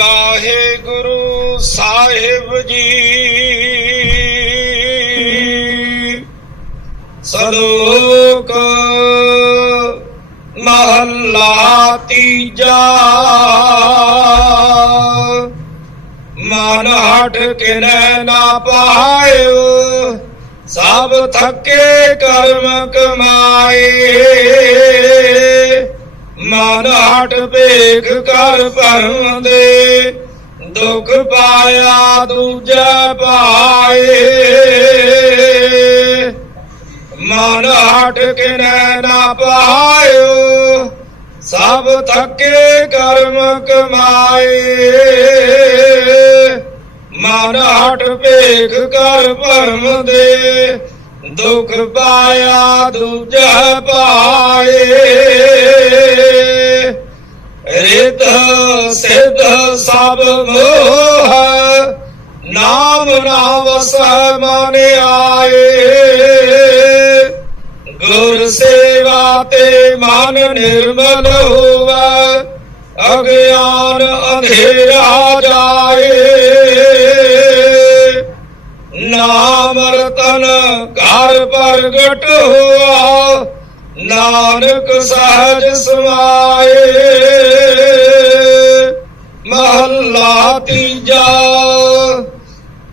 ਵਾਹਿਗੁਰੂ ਸਾਹਿਬ ਜੀ। ਸਲੋਕ ਮਹੱਲਾ ਤੀਜਾ। ਮਨ ਹਟ ਕਿਨੈ ਨਾ ਪਾਇਓ, ਸਭ ਥੱਕੇ ਕਰਮ ਕਮਾਏ। ਮਨ ਹਟ ਕਰ ਭਰਮ ਦੇ, ਦੁਖ ਪਾਇਆ ਦੂਜਾ ਪਾਏ ਮਨ ਹਟ ਕਿਨੈ ਨਾ ਪਾਇਓ, ਸਭ ਥੱਕੇ ਕਰਮ ਕਮਾਏ। ਮਨ ਹਟ ਭੇਖ ਕਰ ਭਰਮ ਦੇ, ਦੁਖ ਪਾਇਆ ਦੂਜਾ ਪਾਏ ਰਿਤ ਸਿਧ ਸਭ ਮੋਹ ਨਾਮ ਨਾਵਸ ਮਨ ਆਏ। ਗੁਰ ਸੇਵਾ ਤੇ ਮਨ ਨਿਰਮਲ ਹੋਵੇ, ਅਗਿਆਨ ਅੰਧੇਰਾ ਜਾਏ। ਨਾਮ ਰਤਨ ਘਰ ਪ੍ਰਗਟ ਹੋਆ, ਨਾਨਕ ਸਹਜ ਸਮਾਏ। ਤੀਜਾ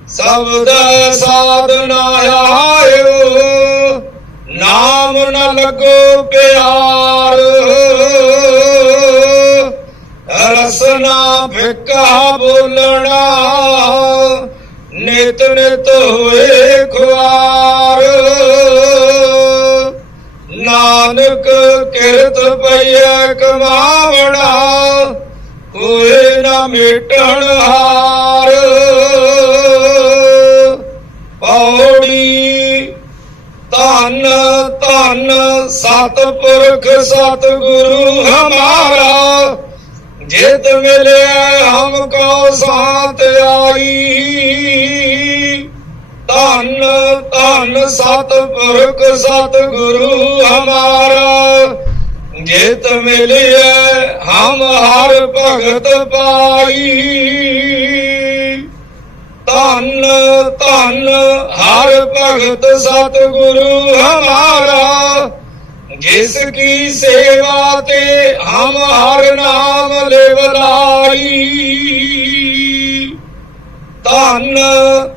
ਸਬਦ ਸਾਧਨਾ ਆਇਓ ਨਾਮ ਨ ਲੱਗੋ ਪਿਆਰ। ਰਸਨਾ ਫਿੱਕਾ ਬੋਲਣਾ। ਨਿਤ ਨਿਤ ਹੋਏ ਖੁਆਰ। ਨਾਨਕ ਕਿਰਤ ਪਈਐ ਕਮਾਵਣਾ ਮਿਟਣ ਹਾਰ। ਪੌੜੀ ਧੰਨ ਧੰਨ ਸਤਿਪੁਰਖ ਸਤਿਗੁਰੂ ਹਮਾਰਾ, ਜਿਤ ਮਿਲਿਆ ਹਮਕੋ ਸਾਥ ਆਈ। ਧੰਨ ਧੰਨ ਸਤਿਪੁਰਖ ਸਤਿਗੁਰੂ ਹਮਾਰਾ ਜਿਤ ਮਿਲਿਆ ਹਮ ਹਰ ਭਗਤ ਪਾਈ। ਧੰਨ ਧੰਨ ਹਰ ਭਗਤ ਸਤਿਗੁਰੂ ਹਮਾਰਾ, ਜਿਸ ਕੀ ਸੇਵਾ ਤੇ ਹਮ ਹਰ ਨਾਮ ਲਿਵਲਾਈ ਧੰਨ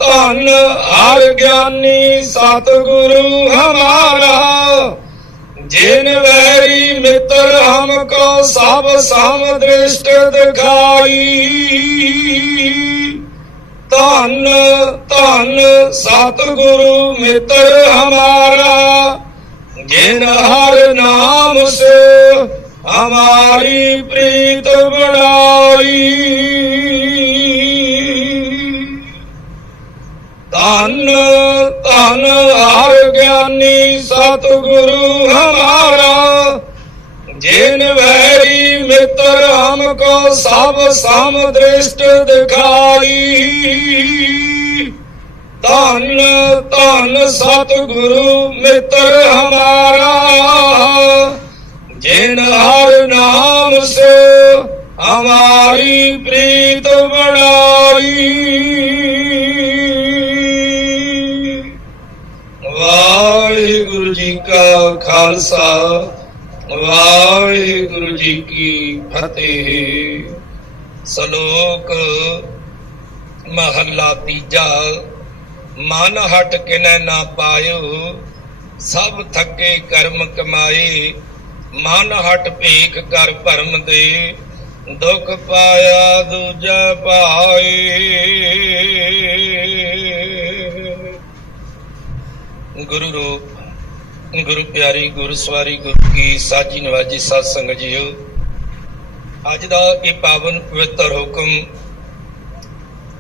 ਧੰਨ ਹਰ ਗਿਆਨੀ ਸਤਿਗੁਰੂ ਹਮਾਰਾ, ਜਿਨ ਵੈਰੀ ਮਿੱਤਰ ਹਮਕੋ ਸਭ ਸਮ ਦ੍ਰਿਸ਼ਟ ਦਿਖਾਈ। ਧੰਨ ਧੰਨ ਸਤਿਗੁਰੂ ਮਿੱਤਰ ਹਮਾਰਾ, ਜਿਨ ਹਰ ਨਾਮ ਸੇ ਹਮਾਰੀ ਪ੍ਰੀਤ ਬਣਾਈ। ਧੰਨ ਧੰਨ ਹਰ ਗਿਆਨੀ ਸਤਿਗੁਰੂ ਹਮਾਰਾ ਜਿਨ ਵੈਰੀ ਮਿੱਤਰ ਹਮਕੋ ਸਭ ਸਮ ਦ੍ਰਿਸ਼ਟ ਦਿਖਾਈ। ਧੰਨ ਧੰਨ ਸਤਿਗੁਰੂ ਮਿੱਤਰ ਹਮਾਰਾ। ਜਿਨ ਹਰ ਨਾਮ ਸੇ ਹਮਾਰੀ ਪ੍ਰੀਤ ਬਣਾਈ। ਵਾਹਿਗੁਰੂ ਜੀ ਕਾ ਖਾਲਸਾ। ਵਾਹਿਗੁਰੂ ਜੀ ਕੀ ਫਤਿਹ। ਸ਼ਲੋਕ ਮਹੱਲਾ ਤੀਜਾ, ਮਨ ਹਟ ਕਿਨੈ ਨਾ ਪਾਇਓ, ਸਭ ਥੱਕੇ ਕਰਮ ਕਮਾਏ, ਮਨ ਹਟ ਭੇਖ ਕਰ ਭਰਮ ਦੇ, ਦੁਖ ਪਾਇਆ ਦੂਜਾ ਪਾਏ ਗੁਰੂ ਰੂਪ ਗੁਰੂ ਪਿਆਰੀ, ਗੁਰੂ ਸਵਾਰੀ, ਗੁਰੂ ਕੀ ਸਾਜੀ ਨਵਾਜੀ ਸਾਧ ਸੰਗਤ ਜੀਓ, ਅੱਜ ਦਾ ਇਹ ਪਾਵਨ ਪਵਿੱਤਰ ਹੁਕਮ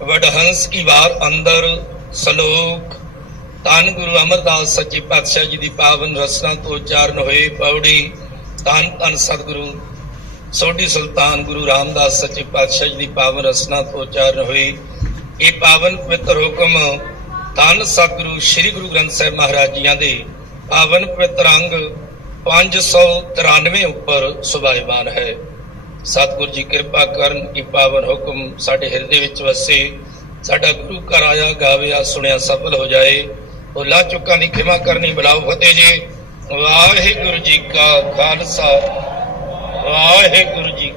ਵਡਹੰਸ ਕੀ ਵਾਰ ਅੰਦਰ ਸ਼ਲੋਕ, ਧੰਨ ਗੁਰੂ ਅਮਰਦਾਸ ਸੱਚੇ ਪਾਤਸ਼ਾਹ ਜੀ ਦੀ ਪਾਵਨ ਰਸਨਾ ਤੋਂ ਉਚਾਰਨ ਹੋਏ ਪੌੜੀ, ਧੰਨ ਧੰਨ ਸਤਿਗੁਰੂ, ਸੋਢੀ ਸੁਲਤਾਨ ਗੁਰੂ ਰਾਮਦਾਸ ਸੱਚੇ ਪਾਤਸ਼ਾਹ ਜੀ ਦੀ ਪਾਵਨ ਰਸਨਾ ਤੋਂ ਉਚਾਰਨ ਹੋਈ ਇਹ ਪਾਵਨ ਪਵਿੱਤਰ ਹੁਕਮ ਧੰਨ ਸਤਿਗੁਰੂ ਸ੍ਰੀ ਗੁਰੂ ਗ੍ਰੰਥ ਸਾਹਿਬ ਮਹਾਰਾਜ ਜੀਆਂ ਦੇ ਪਾਵਨ ਪਵਿੱਤਰ 593 ਉੱਪਰ ਸੁਭਾਇਮਾਨ ਹੈ। ਸਤਿਗੁਰੂ ਜੀ ਕਿਰਪਾ ਕਰਨ ਕਿ ਪਾਵਨ ਹੁਕਮ ਸਾਡੇ ਹਿਰਦੇ ਵਿੱਚ ਵਸੇ, ਸਾਡਾ ਗੁਰੂ ਘਰ ਆਇਆ, ਗਾਵਿਆ, ਸੁਣਿਆ, ਸਫਲ ਹੋ ਜਾਏ। ਉਹ ਲਾ ਚੁੱਕਾਂ ਦੀ ਖਿਮਾ ਕਰਨੀ ਬੁਲਾਓ ਫਤਿਹ ਜੀ। ਵਾਹਿਗੁਰੂ ਜੀ ਕਾ ਖਾਲਸਾ। ਵਾਹਿਗੁਰੂ ਜੀ